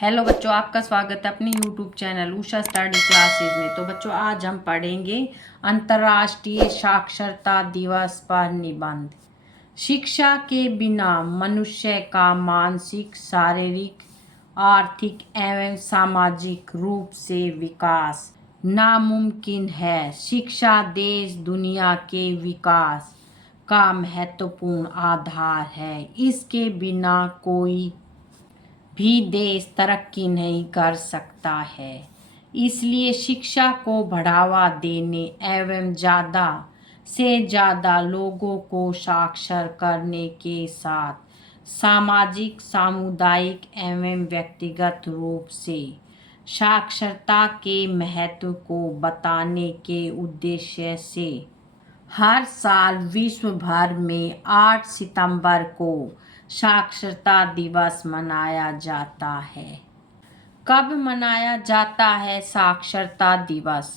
Hello बच्चों, आपका स्वागत है अपने YouTube channel Usha study classes में। तो बच्चों, आज हम पढ़ेंगे अंतर्राष्ट्रीय साक्षरता दिवस पर निबंध। शिक्षा के बिना मनुष्य का मानसिक, शारीरिक, आर्थिक एवं सामाजिक रूप से विकास नामुमकिन है। शिक्षा देश दुनिया के विकास का महत्वपूर्ण आधार है। इसके बिना कोई भी देश तरक्की नहीं कर सकता है। इसलिए शिक्षा को बढ़ावा देने एवं ज़्यादा से ज़्यादा लोगों को साक्षर करने के साथ सामाजिक, सामुदायिक एवं व्यक्तिगत रूप से साक्षरता के महत्व को बताने के उद्देश्य से हर साल विश्व भर में 8 सितंबर को साक्षरता दिवस मनाया जाता है। कब मनाया जाता है साक्षरता दिवस?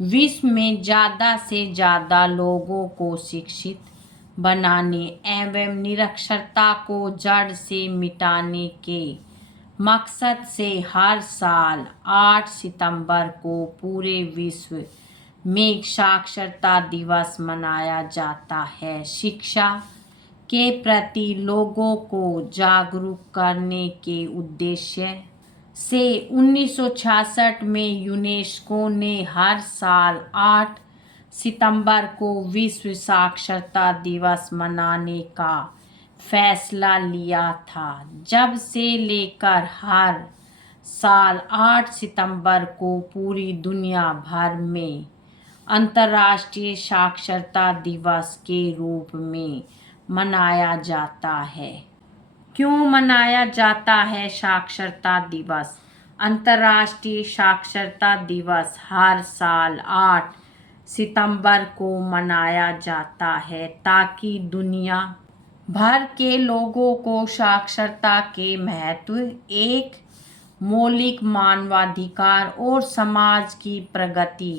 विश्व में ज़्यादा से ज़्यादा लोगों को शिक्षित बनाने एवं निरक्षरता को जड़ से मिटाने के मकसद से हर साल 8 सितंबर को पूरे विश्व में साक्षरता दिवस मनाया जाता है। शिक्षा के प्रति लोगों को जागरूक करने के उद्देश्य से 1966 में यूनेस्को ने हर साल 8 सितंबर को विश्व साक्षरता दिवस मनाने का फैसला लिया था। जब से लेकर हर साल 8 सितंबर को पूरी दुनिया भर में अंतर्राष्ट्रीय साक्षरता दिवस के रूप में मनाया जाता है। क्यों मनाया जाता है साक्षरता दिवस? अंतर्राष्ट्रीय साक्षरता दिवस हर साल 8 सितंबर को मनाया जाता है ताकि दुनिया भर के लोगों को साक्षरता के महत्व, एक मौलिक मानवाधिकार और समाज की प्रगति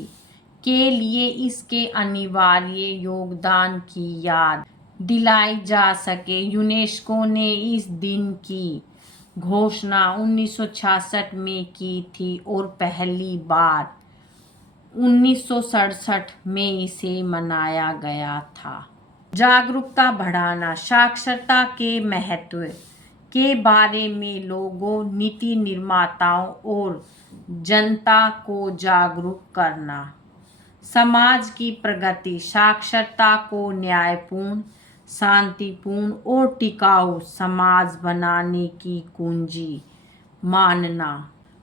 के लिए इसके अनिवार्य योगदान की याद दिलाई जा सके। यूनेस्को ने इस दिन की घोषणा 1966 में की थी और पहली बार 1967 में इसे मनाया गया था। जागरूकता बढ़ाना। साक्षरता के महत्व के बारे में लोगों, नीति निर्माताओं और जनता को जागरूक करना। समाज की प्रगति। साक्षरता को न्यायपूर्ण, शांतिपूर्ण और टिकाऊ समाज बनाने की कुंजी मानना।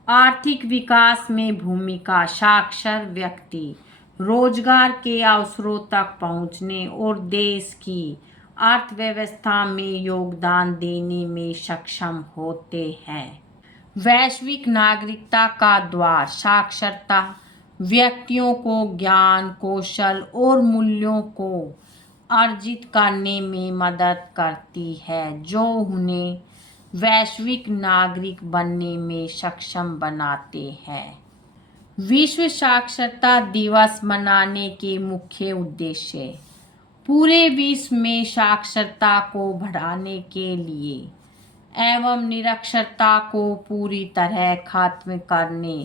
आर्थिक विकास में भूमिका। साक्षर व्यक्ति रोजगार के अवसरों तक पहुंचने और देश की अर्थव्यवस्था में योगदान देने में सक्षम होते हैं। वैश्विक नागरिकता का द्वार। साक्षरता व्यक्तियों को ज्ञान, कौशल और मूल्यों को अर्जित करने में मदद करती है जो उन्हें वैश्विक नागरिक बनने में सक्षम बनाते हैं। विश्व साक्षरता दिवस मनाने के मुख्य उद्देश्य। पूरे विश्व में साक्षरता को बढ़ाने के लिए एवं निरक्षरता को पूरी तरह खत्म करने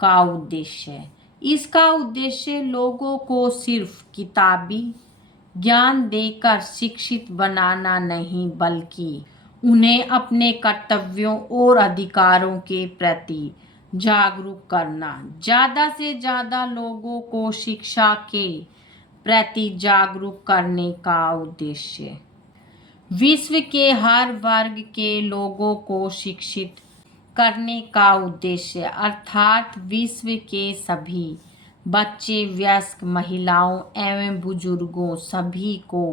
का उद्देश्य। इसका उद्देश्य लोगों को सिर्फ किताबी ज्ञान देकर शिक्षित बनाना नहीं, बल्कि उन्हें अपने कर्तव्यों और अधिकारों के प्रति जागरूक करना। ज़्यादा से ज़्यादा लोगों को शिक्षा के प्रति जागरूक करने का उद्देश्य। विश्व के हर वर्ग के लोगों को शिक्षित करने का उद्देश्य, अर्थात विश्व के सभी बच्चे, वयस्क, महिलाओं एवं बुजुर्गों सभी को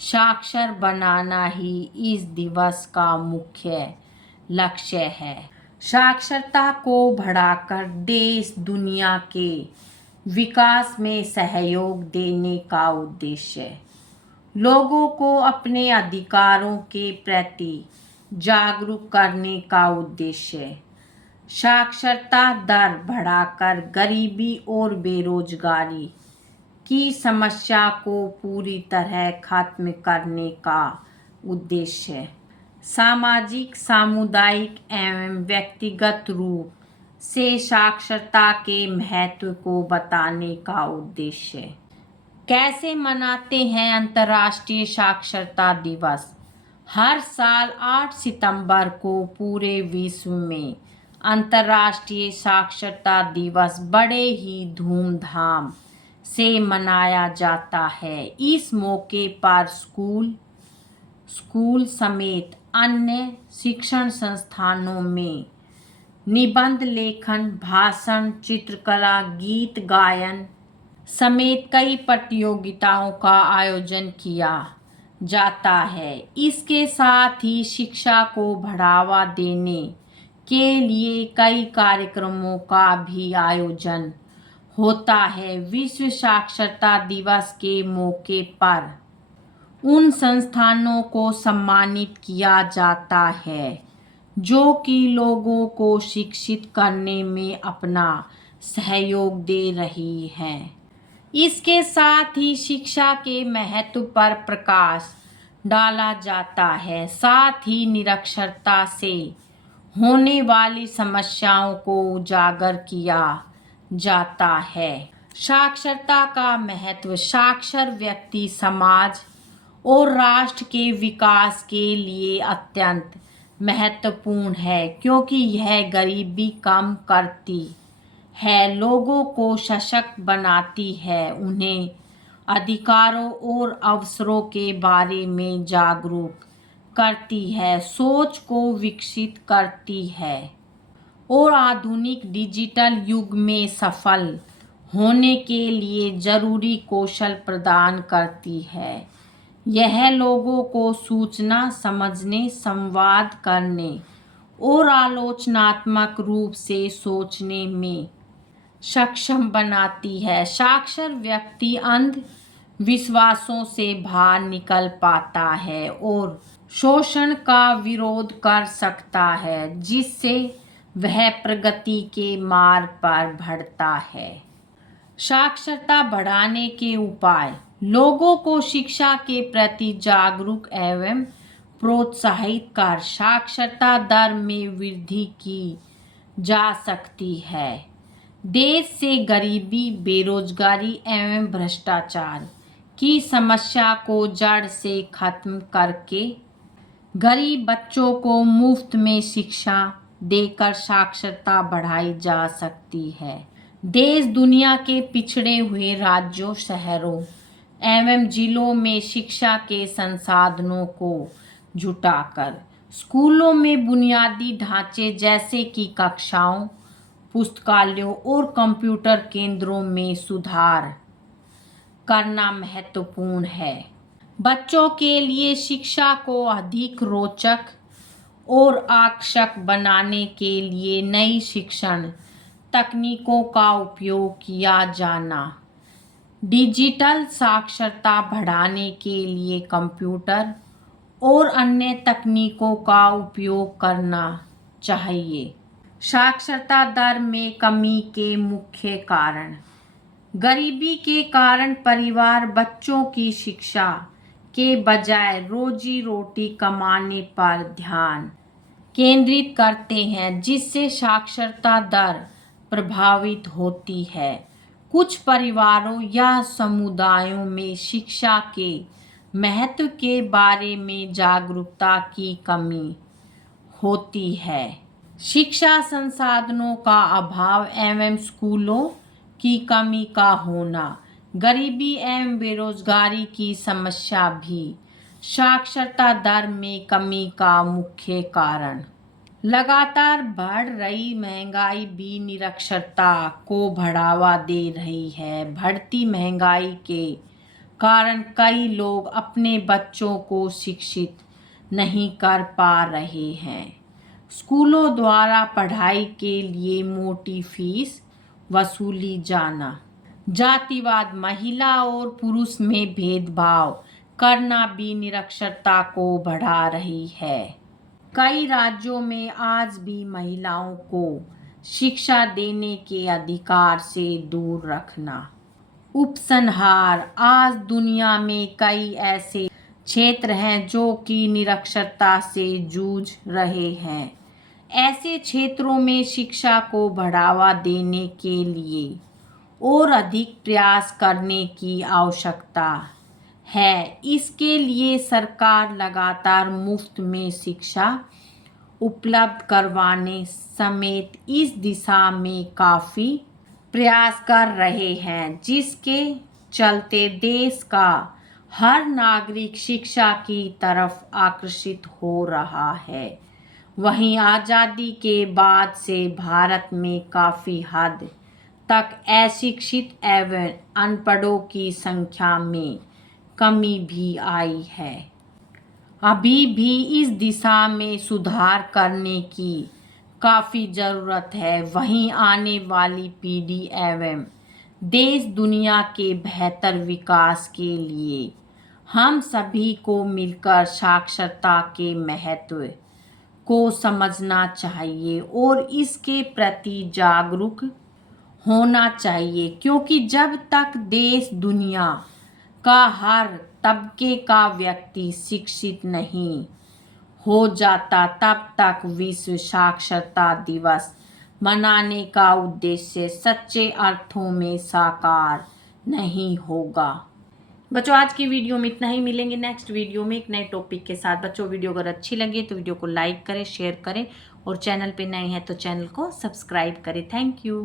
साक्षर बनाना ही इस दिवस का मुख्य लक्ष्य है। साक्षरता को बढ़ाकर देश दुनिया के विकास में सहयोग देने का उद्देश्य। लोगों को अपने अधिकारों के प्रति जागरूक करने का उद्देश्य। साक्षरता दर बढ़ाकर गरीबी और बेरोजगारी की समस्या को पूरी तरह खत्म करने का उद्देश्य। सामाजिक, सामुदायिक एवं व्यक्तिगत रूप से साक्षरता के महत्व को बताने का उद्देश्य। कैसे मनाते हैं अंतर्राष्ट्रीय साक्षरता दिवस? हर साल 8 सितंबर को पूरे विश्व में अंतर्राष्ट्रीय साक्षरता दिवस बड़े ही धूमधाम से मनाया जाता है। इस मौके पर स्कूल समेत अन्य शिक्षण संस्थानों में निबंध लेखन, भाषण, चित्रकला, गीत गायन समेत कई प्रतियोगिताओं का आयोजन किया जाता है। इसके साथ ही शिक्षा को बढ़ावा देने के लिए कई कार्यक्रमों का भी आयोजन होता है। विश्व साक्षरता दिवस के मौके पर उन संस्थानों को सम्मानित किया जाता है जो कि लोगों को शिक्षित करने में अपना सहयोग दे रही हैं। इसके साथ ही शिक्षा के महत्व पर प्रकाश डाला जाता है। साथ ही निरक्षरता से होने वाली समस्याओं को उजागर किया जाता है। साक्षरता का महत्व। साक्षर व्यक्ति समाज और राष्ट्र के विकास के लिए अत्यंत महत्वपूर्ण है, क्योंकि यह गरीबी कम करती है, लोगों को सशक्त बनाती है, उन्हें अधिकारों और अवसरों के बारे में जागरूक करती है, सोच को विकसित करती है और आधुनिक डिजिटल युग में सफल होने के लिए जरूरी कौशल प्रदान करती है। यह लोगों को सूचना समझने, संवाद करने और आलोचनात्मक रूप से सोचने में सक्षम बनाती है। साक्षर व्यक्ति अंधविश्वासों से बाहर निकल पाता है और शोषण का विरोध कर सकता है, जिससे वह प्रगति के मार्ग पर बढ़ता है। साक्षरता बढ़ाने के उपाय। लोगों को शिक्षा के प्रति जागरूक एवं प्रोत्साहित कर साक्षरता दर में वृद्धि की जा सकती है। देश से गरीबी, बेरोजगारी एवं भ्रष्टाचार की समस्या को जड़ से खत्म करके गरीब बच्चों को मुफ्त में शिक्षा देकर साक्षरता बढ़ाई जा सकती है। देश दुनिया के पिछड़े हुए राज्यों, शहरों एवं जिलों में शिक्षा के संसाधनों को जुटाकर स्कूलों में बुनियादी ढांचे जैसे कि कक्षाओं, पुस्तकालयों और कंप्यूटर केंद्रों में सुधार करना महत्वपूर्ण है। बच्चों के लिए शिक्षा को अधिक रोचक और आकर्षक बनाने के लिए नई शिक्षण तकनीकों का उपयोग किया जाना। डिजिटल साक्षरता बढ़ाने के लिए कंप्यूटर और अन्य तकनीकों का उपयोग करना चाहिए। साक्षरता दर में कमी के मुख्य कारण। गरीबी के कारण परिवार बच्चों की शिक्षा के बजाय रोजी रोटी कमाने पर ध्यान केंद्रित करते हैं, जिससे साक्षरता दर प्रभावित होती है। कुछ परिवारों या समुदायों में शिक्षा के महत्व के बारे में जागरूकता की कमी होती है। शिक्षा संसाधनों का अभाव एवं स्कूलों की कमी का होना। गरीबी एवं बेरोजगारी की समस्या भी साक्षरता दर में कमी का मुख्य कारण। लगातार बढ़ रही महंगाई भी निरक्षरता को बढ़ावा दे रही है। बढ़ती महंगाई के कारण कई लोग अपने बच्चों को शिक्षित नहीं कर पा रहे हैं। स्कूलों द्वारा पढ़ाई के लिए मोटी फीस वसूली जाना, जातिवाद, महिला और पुरुष में भेदभाव करना भी निरक्षरता को बढ़ा रही है। कई राज्यों में आज भी महिलाओं को शिक्षा देने के अधिकार से दूर रखना। उपसंहार। आज दुनिया में कई ऐसे क्षेत्र हैं जो कि निरक्षरता से जूझ रहे हैं। ऐसे क्षेत्रों में शिक्षा को बढ़ावा देने के लिए और अधिक प्रयास करने की आवश्यकता है। इसके लिए सरकार लगातार मुफ्त में शिक्षा उपलब्ध करवाने समेत इस दिशा में काफ़ी प्रयास कर रहे हैं, जिसके चलते देश का हर नागरिक शिक्षा की तरफ आकर्षित हो रहा है। वहीं आज़ादी के बाद से भारत में काफ़ी हद तक अशिक्षित एवं अनपढ़ों की संख्या में कमी भी आई है। अभी भी इस दिशा में सुधार करने की काफ़ी ज़रूरत है। वहीं आने वाली पीढ़ी एवं देश दुनिया के बेहतर विकास के लिए हम सभी को मिलकर साक्षरता के महत्व को समझना चाहिए और इसके प्रति जागरूक होना चाहिए, क्योंकि जब तक देश दुनिया का हर तबके का व्यक्ति शिक्षित नहीं हो जाता, तब तक विश्व साक्षरता दिवस मनाने का उद्देश्य सच्चे अर्थों में साकार नहीं होगा। बच्चों आज की वीडियो में इतना ही। मिलेंगे नेक्स्ट वीडियो में एक नए टॉपिक के साथ। बच्चों वीडियो अगर अच्छी लगे तो वीडियो को लाइक करें, शेयर करें और चैनल पे नए हैं तो चैनल को सब्सक्राइब करें। Thank you.